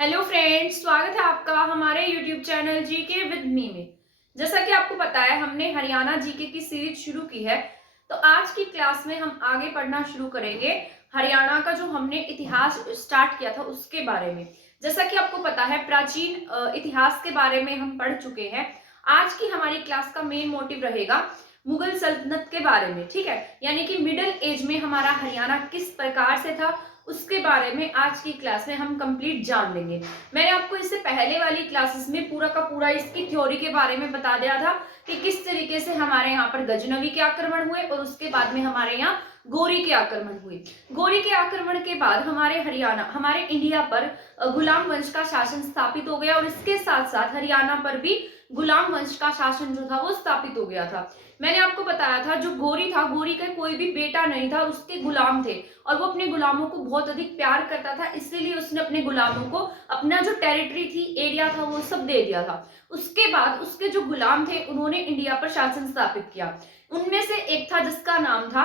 Hello friends, स्वागत है आपका हमारे YouTube channel GK with me में। जैसा कि आपको पता है, हमने हरियाणा जीके की सीरीज शुरू की है। तो आज की क्लास में हम आगे पढ़ना शुरू करेंगे हरियाणा का जो हमने इतिहास स्टार्ट किया था उसके बारे में। जैसा कि आपको पता है, प्राचीन इतिहास के बारे में हम पढ़ चुके हैं। आज की हमारी क्लास का मेन मोटिव रहेगा मुगल सल्तनत के बारे में, ठीक है। यानी कि मिडिल एज में हमारा हरियाणा किस प्रकार से था उसके बारे में आज की क्लास में हम कंप्लीट जान लेंगे। मैंने आपको इससे पहले वाली क्लासेस में पूरा का पूरा इसकी थ्योरी के बारे में बता दिया था कि किस तरीके से हमारे यहाँ पर गजनवी के आक्रमण हुए और उसके बाद में हमारे यहाँ गोरी के आक्रमण हुए। गोरी के आक्रमण के बाद हमारे इंडिया पर गुलाम वंश का शासन स्थापित हो गया और इसके साथ साथ हरियाणा पर भी गुलाम वंश का शासन जो था वो स्थापित हो गया था। मैंने आपको बताया था, जो गोरी था, गोरी का कोई भी बेटा नहीं था, उसके गुलाम थे और वो अपने गुलामों को बहुत अधिक प्यार करता था, इसीलिए उसने अपने गुलामों को अपना जो टेरिटरी थी, एरिया था, वो सब दे दिया था। उसके बाद उसके जो गुलाम थे उन्होंने इंडिया पर शासन स्थापित किया। उनमें से एक था जिसका नाम था,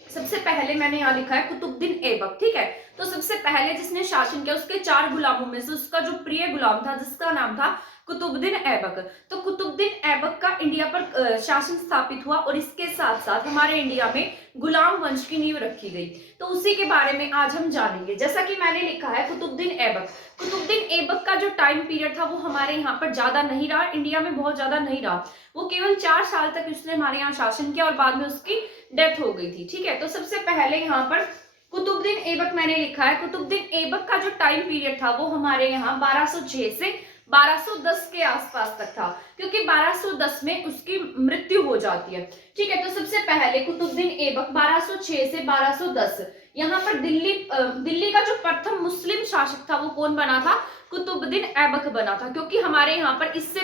सबसे पहले मैंने यहाँ लिखा है कुतुबुद्दीन ऐबक, ठीक है। तो सबसे पहले जिसने शासन किया उसके 4 गुलामों में से उसका जो प्रिय गुलाम था जिसका नाम था कुतुबुद्दीन ऐबक। तो कुतुबुद्दीन ऐबक का इंडिया पर शासन स्थापित हुआ और इसके साथ साथ हमारे इंडिया में गुलाम वंश की नींव रखी गई। तो उसी के बारे में आज हम जानेंगे। जैसा कि मैंने लिखा है कुतुबुद्दीन ऐबक। कुतुबुद्दीन ऐबक का जो टाइम पीरियड था वो हमारे यहाँ पर ज्यादा नहीं रहा, इंडिया में बहुत ज्यादा नहीं रहा। वो केवल 4 साल तक उसने हमारे यहाँ शासन किया और बाद में उसकी डेथ हो गई थी, ठीक है। तो सबसे पहले यहाँ पर कुतुबुद्दीन ऐबक मैंने लिखा है। कुतुबुद्दीन ऐबक का जो टाइम पीरियड था वो हमारे यहाँ 1206 से 1210 के आसपास तक था, क्योंकि 1210 में उसकी मृत्यु हो जाती है, ठीक है। तो सबसे पहले कुतुबुद्दीन ऐबक 1206 से 1210 यहाँ पर दिल्ली का जो प्रथम मुस्लिम शासक था वो कौन बना था? कुतुबुद्दीन ऐबक बना था। क्योंकि हमारे यहाँ पर इससे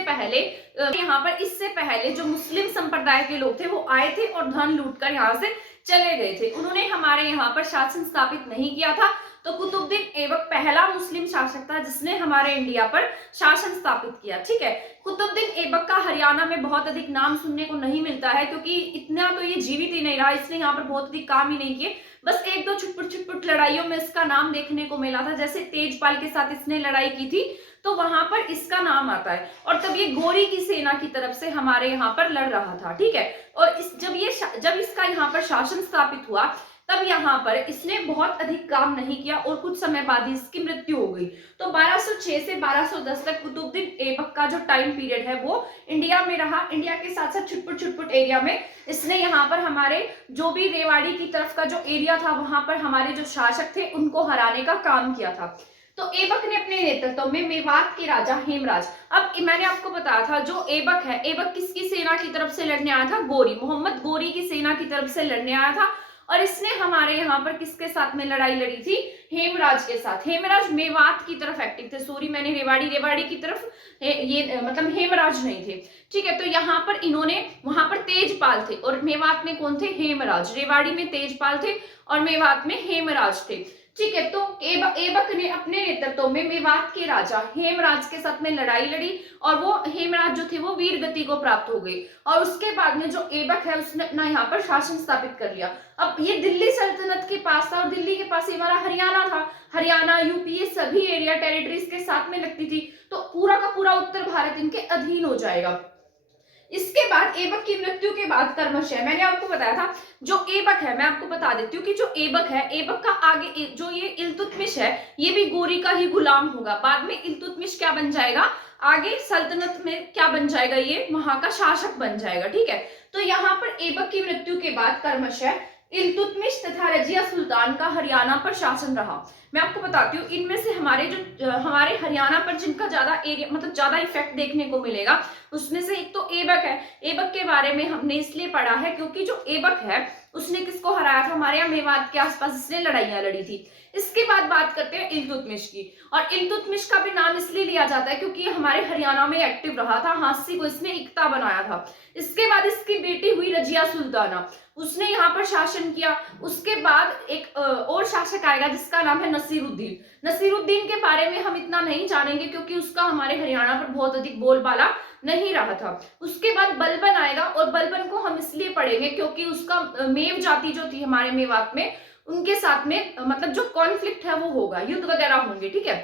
पहले जो मुस्लिम संप्रदाय के लोग थे वो आए थे और धन लूटकर यहाँ से चले गए थे। उन्होंने हमारे यहाँ पर शासन स्थापित नहीं किया था। तो कुतुबुद्दीन ऐबक पहला मुस्लिम शासक था जिसने हमारे इंडिया पर शासन स्थापित किया, ठीक है। कुतुबुद्दीन ऐबक का हरियाणा में बहुत अधिक नाम सुनने को नहीं मिलता है, क्योंकि इतना तो ये जीवित ही नहीं रहा, इसने यहाँ पर बहुत अधिक काम ही नहीं किए। बस 1-2 छुटपुट लड़ाइयों में इसका नाम देखने को मिला था। जैसे तेजपाल के साथ इसने लड़ाई की थी तो वहां पर इसका नाम आता है, और तब ये गोरी की सेना की तरफ से हमारे यहाँ पर लड़ रहा था, ठीक है। और जब इसका यहाँ पर शासन स्थापित हुआ तब यहाँ पर इसने बहुत अधिक काम नहीं किया और कुछ समय बाद ही इसकी मृत्यु हो गई। तो 1206 से 1210 तक कुतुबुद्दीन ऐबक का जो टाइम पीरियड है वो इंडिया में रहा। इंडिया के साथ साथ छुटपुट एरिया में इसने यहाँ पर हमारे जो भी रेवाड़ी की तरफ का जो एरिया था वहां पर हमारे जो शासक थे उनको हराने का काम किया था। तो ऐबक ने अपने नेतृत्व में मेवात के राजा हेमराज, अब मैंने आपको बताया था जो ऐबक है, ऐबक किसकी सेना की तरफ से लड़ने आया था? गोरी, मोहम्मद गोरी की सेना की तरफ से लड़ने आया था। और इसने हमारे यहाँ पर किसके साथ में लड़ाई लड़ी थी? हेमराज के साथ। हेमराज मेवात की तरफ एक्टिव थे, सॉरी मैंने रेवाड़ी की तरफ ये मतलब हेमराज नहीं थे, ठीक है। तो यहाँ पर इन्होंने, वहां पर तेजपाल थे और मेवात में कौन थे? हेमराज। रेवाड़ी में तेजपाल थे और मेवात में हेमराज थे, ठीक है। तो ऐबक ने अपने नेतृत्व में मेवात के राजा हेमराज के साथ में लड़ाई लड़ी और वो हेमराज जो थे वो वीर गति को प्राप्त हो गए। और उसके बाद में जो ऐबक है उसने अपना यहाँ पर शासन स्थापित कर लिया। अब ये दिल्ली सल्तनत के पास था और दिल्ली के पास हमारा हरियाणा था। हरियाणा, यूपी, ये सभी एरिया टेरिटरीज के साथ में लगती थी। तो पूरा का पूरा उत्तर भारत इनके अधीन हो जाएगा। इसके बाद ऐबक की मृत्यु के बाद क्रमशः, मैंने आपको बताया था जो ऐबक है, मैं आपको बता देती हूँ कि जो ऐबक है, ऐबक का आगे जो ये इल्तुतमिश है ये भी गोरी का ही गुलाम होगा। बाद में इल्तुतमिश क्या बन जाएगा? आगे सल्तनत में क्या बन जाएगा? ये वहां का शासक बन जाएगा, ठीक है। तो यहाँ पर ऐबक की मृत्यु के बाद क्रमशः इल्तुतमिश तथा रजिया सुल्तान का हरियाणा पर शासन रहा। मैं आपको बताती हूँ, इनमें से हमारे हरियाणा पर जिनका ज्यादा एरिया मतलब ज्यादा इफेक्ट देखने को मिलेगा उसमें से एक तो ऐबक है। ऐबक के बारे में हमने इसलिए पढ़ा है क्योंकि जो ऐबक है उसने किसको हराया था? हमारे यहाँ मेवात के आसपास इसने लड़ाइयां लड़ी थी। इसके बाद बात करते हैं इल्तुतमिश की, और इल्तुतमिश का भी नाम इसलिए लिया जाता है क्योंकि हमारे हरियाणा में एक्टिव रहा था, हांसी को इसने इकता बनाया था। इसके बाद इसकी बेटी हुई रजिया सुल्ताना, उसने यहाँ पर शासन किया। उसके बाद एक और शासक आएगा जिसका नाम है नसीरुद्दीन। नसीरुद्दीन के बारे में हम इतना नहीं जानेंगे क्योंकि उसका हमारे हरियाणा पर बहुत अधिक बोलबाला नहीं रहा था। उसके बाद बलबन आएगा, और बलबन को हम इसलिए पढ़ेंगे क्योंकि उसका मेव जाति जो थी हमारे मेवात में, उनके साथ में मतलब जो कॉन्फ्लिक्ट है वो होगा, युद्ध वगैरह होंगे, ठीक है।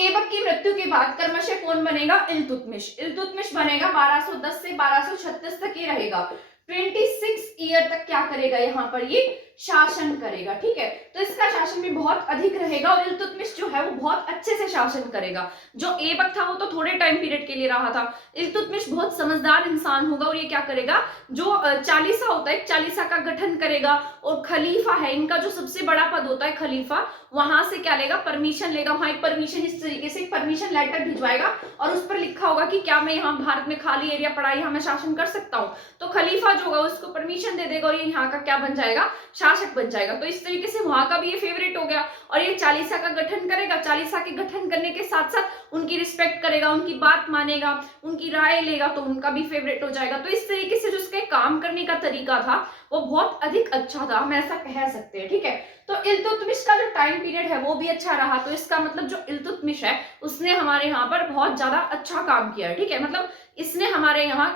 ऐबक की मृत्यु के बाद क्रमशः कौन बनेगा? इल्तुतमिश। इल्तुतमिश बनेगा 1210 से 1236 तक ये रहेगा। 26 ईयर तक क्या करेगा? यहाँ पर ये शासन करेगा। ठीक है, तो इसका शासन भी बहुत अधिक रहेगा और इल्तुतमिश जो है वो बहुत अच्छे से शासन करेगा। जो ऐबक था वो तो थोड़े टाइम पीरियड के लिए रहा था। इल्तुतमिश बहुत समझदार इंसान होगा और ये क्या करेगा, जो चालीसा होता है, चालीसा का गठन करेगा और खलीफा है, इनका जो सबसे बड़ा पद होता है खलीफा, वहां से क्या लेगा? परमिशन लेगा। वहां एक परमिशन, इस तरीके से परमिशन लेटर भिजवाएगा और उस पर लिखा होगा कि क्या मैं यहाँ भारत में खाली एरिया पड़ा, यहाँ मैं शासन कर सकता हूँ। तो खलीफा जो होगा उसको परमिशन दे देगा और ये यहाँ का क्या बन जाएगा? शासक बन जाएगा। तो इस तरीके से वहां का भी ये फेवरेट हो गया और ये चालीसा का गठन करेगा। चालीसा के गठन करने के साथ साथ उनकी रिस्पेक्ट करेगा, उनकी बात मानेगा, उनकी राय लेगा, तो उनका भी फेवरेट हो जाएगा। तो इस तरीके से जो उसके काम करने का तरीका था वो बहुत अधिक अच्छा था, हम ऐसा कह सकते हैं। ठीक है, तो इल्तुतमिश का जो टाइम पीरियड है वो भी अच्छा रहा। तो इसका मतलब जो इल्तुतमिश है उसने हमारे यहाँ पर बहुत ज्यादा अच्छा काम किया है। ठीक है, मतलब इसने हमारे यहाँ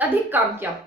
अधिक काम किया।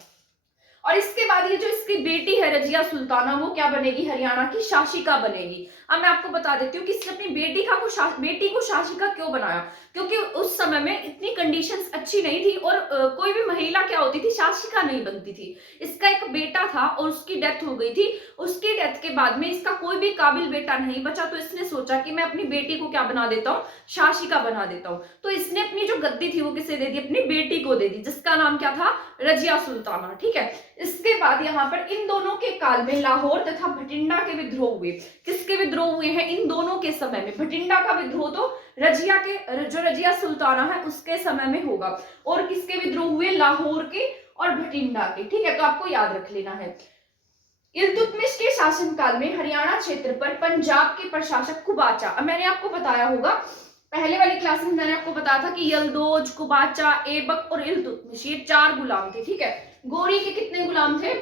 और इसके बाद ये जो इसकी बेटी है रजिया सुल्ताना, वो क्या बनेगी? हरियाणा की शासिका बनेगी। अब मैं आपको बता देती हूँ कि इसने अपनी बेटी को शासिका क्यों बनाया, क्योंकि उस समय में इतनी कंडीशंस अच्छी नहीं थी और कोई भी महिला क्या होती थी? शासिका नहीं बनती थी। इसका एक बेटा था और उसकी डेथ हो गई थी। उसकी डेथ के बाद में इसका कोई भी काबिल बेटा नहीं बचा, तो इसने सोचा कि मैं अपनी बेटी को क्या बना देता हूँ? शासिका बना देता हूँ। तो इसने अपनी जो गद्दी थी वो किसे दे दी? अपनी बेटी को दे दी, जिसका नाम क्या था? रजिया सुल्ताना। ठीक है, इसके बाद यहाँ पर इन दोनों के काल में लाहौर तथा भटिंडा के विद्रोह हुए। किसके विद्रोह हुए हैं? इन दोनों के समय में। भटिंडा का विद्रोह तो जो रजिया सुल्ताना है उसके समय में होगा, और किसके विद्रोह हुए? लाहौर के और भटिंडा के। ठीक है, तो आपको याद रख लेना है। इल्तुतमिश के शासनकाल में हरियाणा क्षेत्र पर पंजाब के प्रशासक कुबाचा, अब मैंने आपको बताया होगा पहले वाली क्लास में, मैंने आपको बताया था कि यल्दोज, कुबाचा, ऐबक और इल्तुतमिश ये 4 गुलाम थे। ठीक है, गोरी के कितने गुलाम थे?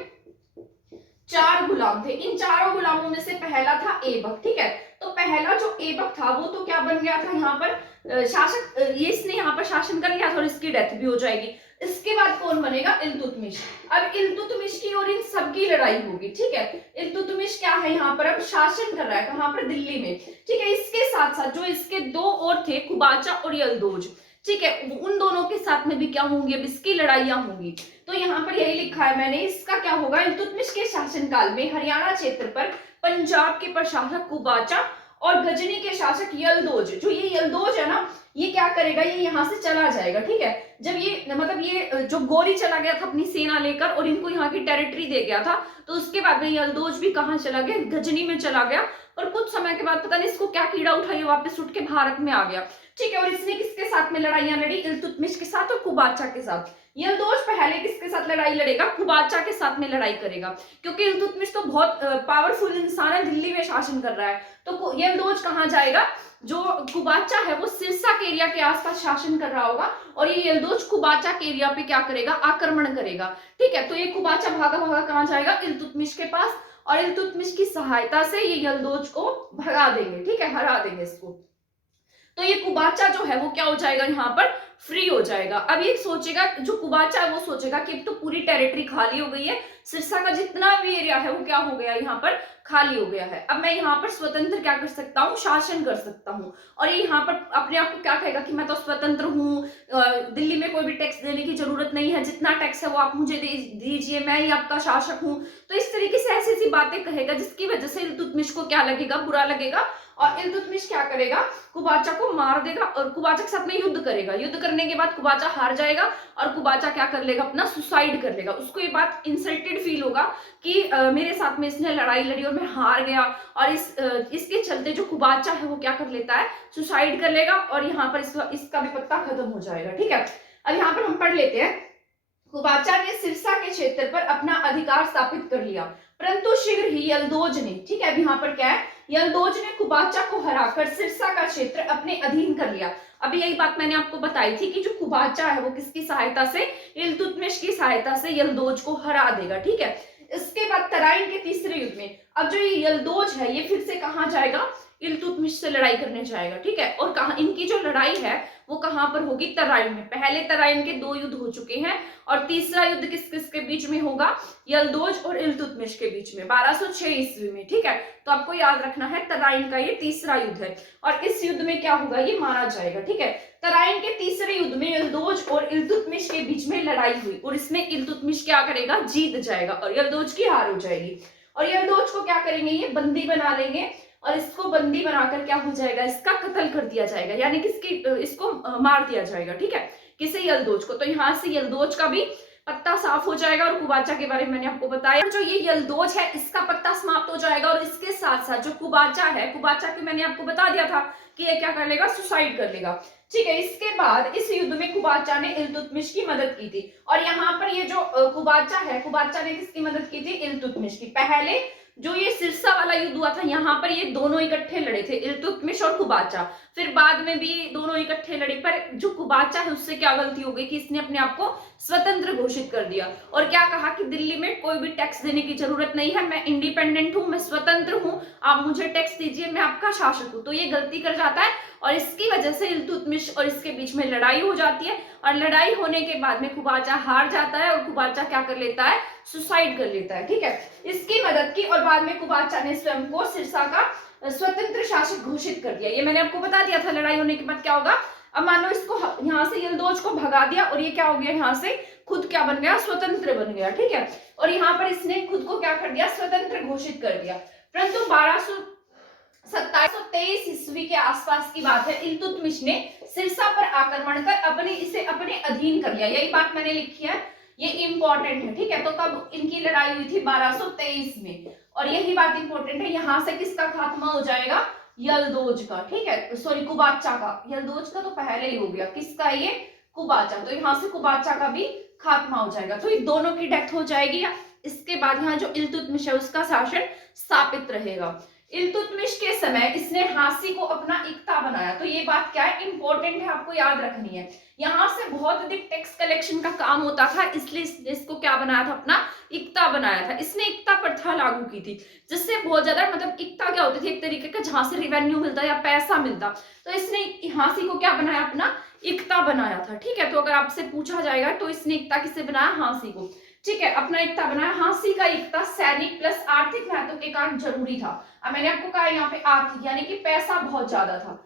4 गुलाम थे। इन चारों गुलामों में से पहला था ऐबक। ठीक है, तो पहला जो ऐबक था वो तो क्या बन गया था? यहाँ पर शासक, ये इसने यहाँ पर शासन कर लिया था और इसकी डेथ भी हो जाएगी। इसके बाद कौन बनेगा? इल्तुतमिश। अब इल्तुतमिश की और इन सबकी लड़ाई होगी। ठीक है, इल्तुतमिश क्या है? यहाँ पर अब शासन कर रहा है, कहाँ पर? दिल्ली में। ठीक है, इसके साथ साथ जो इसके 2 और थे, कुबाचा और यल्दोज, ठीक है, उन दोनों के साथ में भी क्या होंगी? अब इसकी लड़ाइयां होंगी। तो यहाँ पर यही लिखा है मैंने, इसका क्या होगा? इल्तुतमिश के शासनकाल में हरियाणा क्षेत्र पर पंजाब के प्रशासक कुबाचा और गजनी के शासक यल्दोज, जो ये यल्दोज है ना, ये क्या करेगा? ये यहाँ से चला जाएगा। ठीक है, जब ये मतलब ये जो गोरी चला गया था अपनी सेना लेकर और इनको यहाँ की टेरिटरी दे गया था, तो उसके बाद में यल्दोज भी कहाँ चला गया? गजनी में चला गया। और कुछ समय के बाद पता नहीं इसको क्या कीड़ा उठा, ये वापस उठ के भारत में आ गया। ठीक है, और इसने किसके साथ में लड़ाइयां लड़ी? इल्तुतमिश के साथ और कुबाचा के साथ। यल्दोज पहले किसके साथ लड़ाई लड़ेगा? कुबाचा के साथ में लड़ाई करेगा, क्योंकि इल्तुतमिश तो बहुत पावरफुल इंसान है, दिल्ली में शासन कर रहा है। तो यल्दोज कहाँ जाएगा? जो कुबाचा है वो सिरसा के एरिया के आसपास शासन कर रहा होगा और ये यल्दोज कुबाचा के एरिया पे क्या करेगा? आक्रमण करेगा। ठीक है, तो ये कुबाचा भागा भागा कहाँ जाएगा? इल्तुतमिश के पास, और इल्तुतमिश की सहायता से ये यल्दोज को भगा देंगे। ठीक है, हरा देंगे इसको। तो ये कुबाचा जो है वो क्या हो जाएगा? यहाँ पर फ्री हो जाएगा। अब ये सोचेगा, जो कुबाचा है वो सोचेगा कि अब तो पूरी टेरिटरी खाली हो गई है, सिरसा का जितना भी एरिया है वो क्या हो गया? यहाँ पर खाली हो गया है। अब मैं यहाँ पर स्वतंत्र क्या कर सकता हूँ? शासन कर सकता हूँ। और ये यहाँ पर अपने आप को क्या कहेगा कि मैं तो स्वतंत्र हूँ, दिल्ली में कोई भी टैक्स देने की जरूरत नहीं है, जितना टैक्स है वो आप मुझे दीजिए, मैं ही आपका शासक हूँ। तो इस तरीके से ऐसी ऐसी बातें कहेगा जिसकी वजह से इल्तुतमिश को क्या लगेगा? बुरा लगेगा। और इल्तुतमिश क्या करेगा? कुबाचा को मार देगा और कुबाचा के साथ में युद्ध करेगा। युद्ध करने के बाद कुबाचा हार जाएगा और कुबाचा क्या कर लेगा? अपना सुसाइड कर लेगा। उसको ये बात इंसल्टेड फील होगा कि मेरे साथ में इसने लड़ाई लड़ी और मैं हार गया, और इसके चलते जो कुबाचा है वो क्या कर लेता है? सुसाइड कर लेगा और यहाँ पर इसका भी पत्ता खत्म हो जाएगा। ठीक है, अब यहाँ पर हम पढ़ लेते हैं। कुबाचा ने सिरसा के क्षेत्र पर अपना अधिकार स्थापित कर लिया, परंतु शीघ्र ही यल्दोज ने, ठीक है, अब यहाँ पर क्या है? यल्दोज ने कुबाचा को हराकर सिरसा का क्षेत्र अपने अधीन कर लिया। अभी यही बात मैंने आपको बताई थी कि जो कुबाचा है वो किसकी सहायता से? इल्तुतमिश की सहायता से यल्दोज को हरा देगा। ठीक है, इसके बाद तराइन के तीसरे युद्ध में अब जो ये यल्दोज है ये फिर से कहाँ जाएगा? इल्तुतमिश से लड़ाई करने जाएगा, ठीक है। और कहा इनकी जो लड़ाई है वो कहां पर होगी, तराइन में। पहले तराइन के 2 युद्ध हो चुके हैं और तीसरा युद्ध किस किस के बीच में होगा, यल्दोज और इल्तुतमिश के बीच में 1206 ईस्वी में, ठीक है। तो आपको याद रखना है तराइन का ये तीसरा युद्ध है और इस युद्ध में क्या होगा, ये माना जाएगा, ठीक है। तराइन के तीसरे युद्ध में यल्दोज और इल्तुतमिश के बीच में लड़ाई हुई और इसमें इल्तुतमिश क्या करेगा, जीत जाएगा और यल्दोज की हार हो जाएगी। और यल्दोज को क्या करेंगे, ये बंदी बना लेंगे और इसको बंदी बनाकर क्या हो जाएगा, इसका कत्ल कर दिया जाएगा, यानी कि इसको मार दिया जाएगा, ठीक है, किसे, यल्दोज को। तो यहाँ से यल्दोज का भी पत्ता साफ हो जाएगा और कुबाचा के बारे में मैंने आपको बताया। जो ये यल्दोज है इसका पत्ता समाप्त हो जाएगा और इसके साथ साथ जो कुबाचा है, कुबाचा की मैंने आपको बता दिया था कि ये क्या कर लेगा, सुसाइड कर लेगा, ठीक है। इसके बाद इस युद्ध में कुबाचा ने इल्तुतमिश की मदद की थी और यहाँ पर ये जो कुबाचा है, कुबाचा ने किसकी मदद की थी, इल्तुतमिश की। पहले जो ये सिरसा वाला युद्ध हुआ था यहाँ पर ये दोनों इकट्ठे लड़े थे, इल्तुतमिश और कुबाचा। फिर बाद में भी दोनों इकट्ठे लड़े, पर जो कुबाचा है उससे क्या गलती हो गई कि इसने अपने आप को स्वतंत्र घोषित कर दिया और क्या कहा कि दिल्ली में कोई भी टैक्स देने की जरूरत नहीं है, मैं इंडिपेंडेंट हूं, मैं स्वतंत्र हूं, आप मुझे टैक्स दीजिए, मैं आपका शासक हूं। तो ये गलती कर जाता है और इसकी वजह से इल्तुतमिश और इसके बीच में लड़ाई हो जाती है और लड़ाई होने के बाद में कुबाचा हार जाता है और कुबाचा क्या कर लेता है, सुसाइड कर लेता है, ठीक है। इसकी मदद की और बाद में कुबाचा ने स्वयं को सिरसा का स्वतंत्र शासक घोषित कर दिया। ये मैंने आपको बता दिया था लड़ाई होने के बाद क्या होगा। अब मान लो इसको यहाँ से यल्दोज को भगा दिया और ये क्या हो गया, यहाँ से खुद क्या बन गया, स्वतंत्र बन गया, ठीक है। और यहाँ पर इसने खुद को क्या कर दिया, स्वतंत्र घोषित कर दिया। परंतु 1723 ईस्वी के आसपास की बात है, इल्तुतमिश ने सिरसा पर आक्रमण कर इसे अपने अधीन कर लिया। यही बात मैंने लिखी है, ये इंपॉर्टेंट है, ठीक है। तो कब इनकी लड़ाई हुई थी, 1223 में, और यही बात इंपॉर्टेंट है। यहां से किसका खात्मा हो जाएगा, यल्दोज का, ठीक है, सॉरी कुबाचा का। यल्दोज का तो पहले ही हो गया, किसका, ये कुबाचा। तो यहाँ से कुबाचा का भी खात्मा हो जाएगा, तो ये दोनों की डेथ हो जाएगी। इसके बाद यहाँ जो इल्तुतमिश है उसका शासन स्थापित रहेगा। इल्तुतमिश के समय इसने हांसी को अपना इक्ता बनाया। तो ये बात क्या है, इंपॉर्टेंट है, आपको याद रखनी है। यहाँ से बहुत अधिक टैक्स कलेक्शन का काम होता था, इसलिए इसको क्या बनाया था, अपना इक्ता बनाया था। इसने इक्ता प्रथा लागू की थी, जिससे बहुत ज्यादा, मतलब इक्ता क्या होती थी, एक तरीके का जहां से रेवेन्यू मिलता या पैसा मिलता। तो इसने हांसी को क्या बनाया, अपना इक्ता बनाया था, ठीक है। तो अगर आपसे पूछा जाएगा तो इसने इक्ता किससे बनाया, हांसी को, ठीक है, अपना इक्ता बनाया। हांसी का इक्ता सैनिक प्लस आर्थिक महत्व के कारण जरूरी था। अब मैंने आपको कहा यहाँ पे आर्थिक, यानी कि पैसा बहुत ज्यादा था,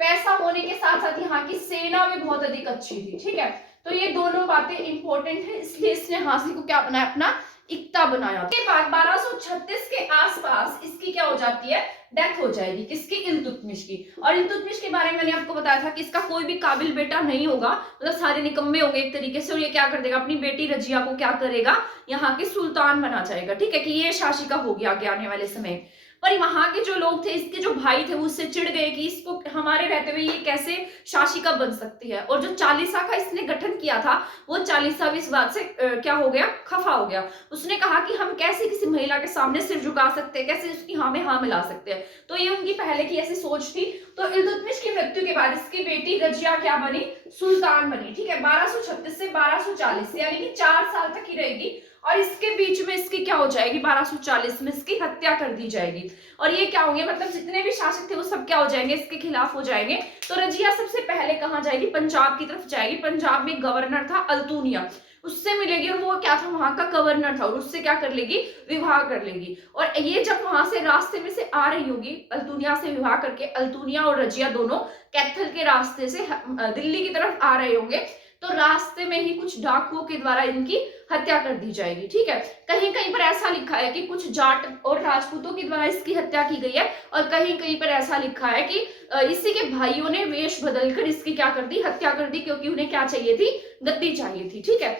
पैसा होने के साथ साथ यहाँ की सेना भी बहुत अधिक अच्छी थी, ठीक है। तो ये दोनों बातें इंपॉर्टेंट है, इसलिए इसने हांसी को क्या बनाया, अपना इक्ता बनाया। उसके बाद 1236 के आसपास इसकी क्या हो जाती है, डेथ हो जाएगी, किसकी, इल्तुतमिश की। और इल्तुतमिश के बारे में मैंने आपको बताया था कि इसका कोई भी काबिल बेटा नहीं होगा, मतलब सारे निकम्मे होंगे एक तरीके से, और ये क्या कर देगा, अपनी बेटी रजिया को क्या करेगा, यहाँ के सुल्तान बना जाएगा, ठीक है, कि ये शासिका होगी आगे आने वाले समय। पर वहां के जो लोग थे, इसके जो भाई थे, वो उससे चिढ़ गए कि इसको हमारे रहते हुए ये कैसे शासिका बन सकती है। और जो चालीसा का इसने गठन किया था, वो चालीसा भी इस बात से क्या हो गया, खफा हो गया। उसने कहा कि हम कैसे किसी महिला के सामने सिर झुका सकते हैं, कैसे उसकी हाँ में हाँ मिला सकते हैं। तो ये उनकी पहले की ऐसी सोच थी। तो इल्तुतमिश की मृत्यु के बाद इसकी बेटी रजिया क्या बनी, सुल्तान बनी, ठीक है, 1236 से 1240, यानी कि 4 साल तक ही रहेगी। और इसके बीच में इसकी क्या हो जाएगी, 1240 में इसकी हत्या कर दी जाएगी। और ये क्या होंगे, मतलब जितने भी शासक थे वो सब क्या हो जाएंगे, इसके खिलाफ हो जाएंगे। तो रजिया सबसे पहले कहाँ जाएगी, पंजाब की तरफ जाएगी। पंजाब में गवर्नर था अल्तुनिया, उससे मिलेगी और वो क्या था, वहां का गवर्नर था, और उससे क्या कर लेगी, विवाह कर लेगी। और ये जब वहां से रास्ते में से आ रही होगी, अल्तुनिया से विवाह करके, अल्तुनिया और रजिया दोनों कैथल के रास्ते से दिल्ली की तरफ आ रहे होंगे, तो रास्ते में ही कुछ डाकुओं के द्वारा इनकी हत्या कर दी जाएगी, ठीक है। कहीं कहीं पर ऐसा लिखा है कि कुछ जाट और राजपूतों के द्वारा इसकी हत्या की गई है, और कहीं कहीं पर ऐसा लिखा है कि इसी के भाइयों ने वेश बदलकर इसकी क्या कर दी, हत्या कर दी, क्योंकि उन्हें क्या चाहिए थी, गद्दी चाहिए थी, ठीक है।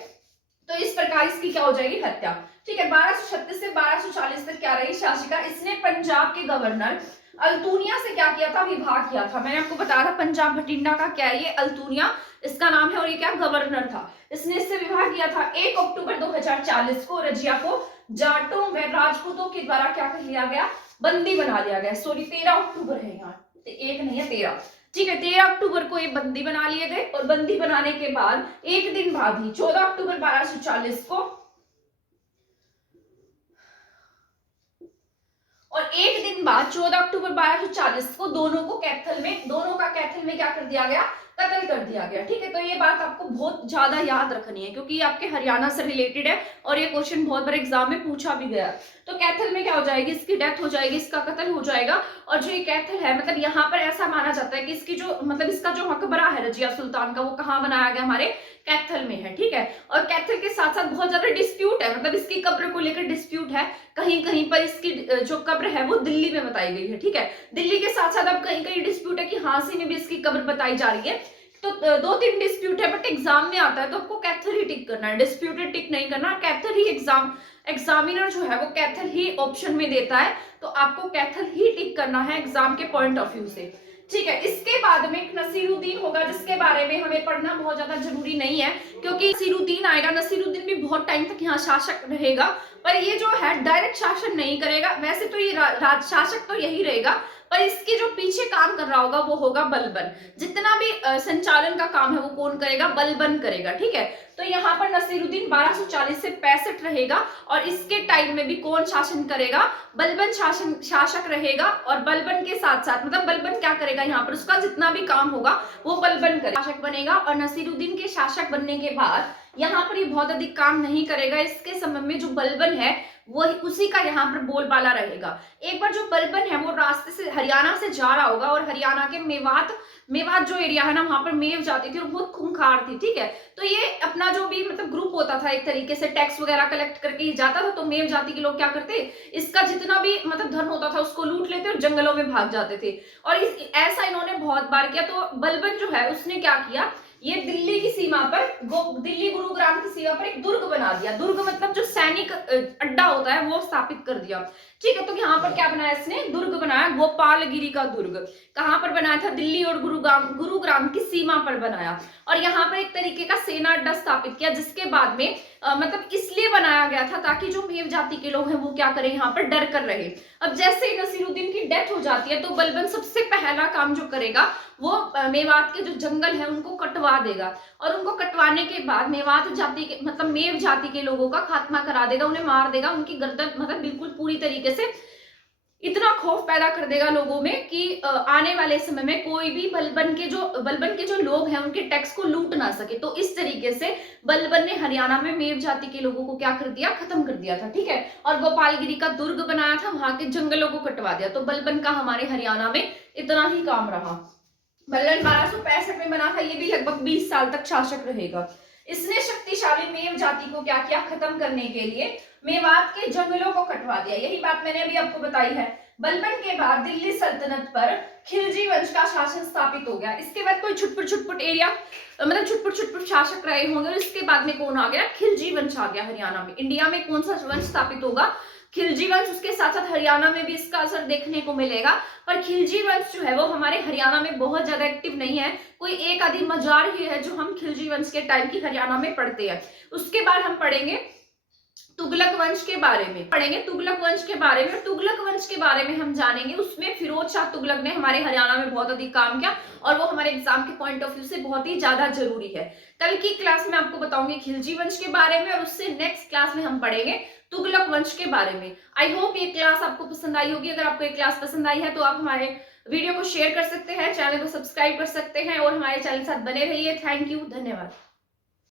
तो इस प्रकार इसकी क्या हो जाएगी, हत्या, ठीक है। 1236 से 1240 तक क्या रही शासिका, इसने पंजाब के गवर्नर अल्तुनिया से क्या किया था, विवाह किया था। मैंने आपको बताया था पंजाब भटिंडा का क्या है, ये अल्तुनिया इसका नाम है, और ये क्या गवर्नर था। इसने इससे विवाह किया था। 1 अक्टूबर 2040 को रजिया को जाटों व राजपूतों के द्वारा क्या कर लिया गया, बंदी बना लिया गया। सॉरी 13 अक्टूबर है यहाँ, एक नहीं है 13, ठीक है। 13 अक्टूबर को ये बंदी बना लिए गए, और बंदी बनाने के बाद एक दिन बाद ही 14 अक्टूबर 1240 को और एक दिन बाद 14 अक्टूबर 1240 को दोनों का कैथल में क्या कर दिया गया, कत्ल कर दिया गया। ठीक है, तो ये बात आपको बहुत ज्यादा याद रखनी है क्योंकि ये आपके हरियाणा से रिलेटेड है और ये क्वेश्चन बहुत बार एग्जाम में पूछा भी गया। तो कैथल में क्या हो जाएगी, इसकी डेथ हो जाएगी, इसका कत्ल हो जाएगा। और जो ये कैथल है, मतलब यहाँ पर ऐसा माना जाता है कि इसकी जो मतलब इसका जो मकबरा है रजिया सुल्तान का, वो कहाँ बनाया गया, हमारे कैथल में है। ठीक है, और कैथल के साथ साथ बहुत ज्यादा डिस्प्यूट है, मतलब इसकी कब्र को लेकर डिस्प्यूट है। कहीं कहीं पर इसकी जो कब्र है वो दिल्ली में बताई गई है। ठीक है, दिल्ली के साथ साथ अब कहीं कहीं डिस्प्यूट है कि हांसी में भी इसकी कब्र बताई जा रही है। तो दो तीन डिस्प्यूट है, बट एग्जाम में आता है तो आपको कैथल ही टिक करना है, डिस्प्यूटेड टिक नहीं करना। कैथल ही एग्जामिनर जो है वो कैथल ही ऑप्शन में देता है, तो आपको कैथल ही टिक करना है एग्जाम के पॉइंट ऑफ व्यू से। ठीक है, इसके बाद में एक नसीरुद्दीन होगा जिसके बारे में हमें पढ़ना बहुत ज्यादा जरूरी नहीं है क्योंकि नसीरुद्दीन आएगा। नसीरुद्दीन भी बहुत टाइम तक यहाँ शासक रहेगा, पर ये जो है डायरेक्ट शासन नहीं करेगा। वैसे तो ये शासक तो यही रहेगा, पर इसके जो पीछे काम कर रहा होगा वो होगा बलबन। जितना भी संचालन का काम है वो कौन करेगा, बलबन करेगा। ठीक है, तो यहाँ पर नसीरुद्दीन 1240 से 65 रहेगा और इसके टाइम में भी कौन शासन करेगा, बलबन शासक रहेगा। और बलबन के साथ साथ मतलब बलबन क्या करेगा, यहाँ पर उसका जितना भी काम होगा वो बलबन करेगा, शासक बनेगा। और नसीरुद्दीन के शासक बनने के बाद यहाँ पर ये बहुत अधिक काम नहीं करेगा। इसके समय में जो बलबन है वो उसी का यहाँ पर बोलबाला रहेगा। एक बार जो बलबन है वो रास्ते से हरियाणा से जा रहा होगा और हरियाणा के मेवात जो एरिया है ना, वहां पर मेव जाती थी और बहुत खूंखार थी। ठीक है, तो ये अपना जो भी मतलब ग्रुप होता था, एक तरीके से टैक्स वगैरह कलेक्ट करके ही जाता था। तो मेव जाति के लोग क्या करते, इसका जितना भी मतलब धन होता था उसको लूट लेते और जंगलों में भाग जाते थे। और ऐसा इन्होंने बहुत बार किया। तो बलबन जो है उसने क्या किया, ये दिल्ली की सीमा पर दिल्ली गुरुग्राम की सीमा पर एक दुर्ग बना दिया। दुर्ग मतलब जो सैनिक अड्डा होता है वो स्थापित कर दिया। ठीक है, तो यहाँ पर क्या बनाया इसने, दुर्ग बनाया, गोपालगिरी का दुर्ग। कहाँ पर बनाया था, दिल्ली और गुरुग्राम की सीमा पर बनाया। और यहाँ पर एक तरीके का सेना अड्डा स्थापित किया, जिसके बाद में मतलब इसलिए बनाया गया था ताकि जो मेव जाति के लोग हैं वो क्या करें, यहाँ पर डर कर रहे। अब जैसे ही नसीरुद्दीन की डेथ हो जाती है तो बलबन सबसे पहला काम जो करेगा वो मेवात के जो जंगल है उनको कटवा देगा। और उनको कटवाने के बाद मेवात जाति के मतलब मेव जाति के लोगों का खात्मा करा देगा, उन्हें मार देगा, उनकी गर्दन मतलब बिल्कुल पूरी तरीके से इतना खौफ पैदा कर देगा लोगों में कि आने वाले समय में कोई भी बलबन के जो लोग हैं उनके टैक्स को लूट ना सके। तो इस तरीके से बलबन ने हरियाणा में मेव जाति के लोगों को क्या कर दिया, खत्म कर दिया था। ठीक है, और गोपालगिरी का दुर्ग बनाया था, वहां के जंगलों को कटवा दिया। तो बलबन का हमारे हरियाणा में इतना ही काम रहा। बलबन 1265 में बना था, ये भी लगभग 20 साल तक शासक रहेगा। इसने शक्तिशाली मेव जाति को क्या किया, खत्म करने के लिए मेवात के जंगलों को कटवा दिया। यही बात मैंने अभी आपको बताई है। बलबन के बाद दिल्ली सल्तनत पर खिलजी वंश का शासन स्थापित हो गया। इसके बाद कोई छुटपुट एरिया मतलब छुटपुट शासक रहे होंगे और इसके बाद में कौन आ गया, खिलजी वंश आ गया हरियाणा में। इंडिया में कौन सा वंश स्थापित होगा, खिलजी वंश। उसके साथ साथ हरियाणा में भी इसका असर देखने को मिलेगा। पर खिलजी वंश जो है वो हमारे हरियाणा में बहुत ज्यादा एक्टिव नहीं है, कोई एक आधी मजार ही है जो हम खिलजी वंश के टाइम की हरियाणा में पढ़ते हैं। उसके बाद हम पढ़ेंगे तुगलक वंश के बारे में, तुगलक वंश के बारे में। तुगलक वंश के बारे में हम जानेंगे, उसमें फिरोज शाह तुगलक ने हमारे हरियाणा में बहुत अधिक काम किया और वो हमारे एग्जाम के पॉइंट ऑफ व्यू से बहुत ही ज्यादा जरूरी है। कल की क्लास में आपको बताऊंगी खिलजी वंश के बारे में और उससे नेक्स्ट क्लास में हम पढ़ेंगे तुगलक वंश के बारे में। आई होप ये क्लास आपको पसंद आई होगी। अगर आपको ये क्लास पसंद आई है तो आप हमारे वीडियो को शेयर कर सकते हैं, चैनल को सब्सक्राइब कर सकते हैं और हमारे चैनल के साथ बने रहिए। थैंक यू, धन्यवाद।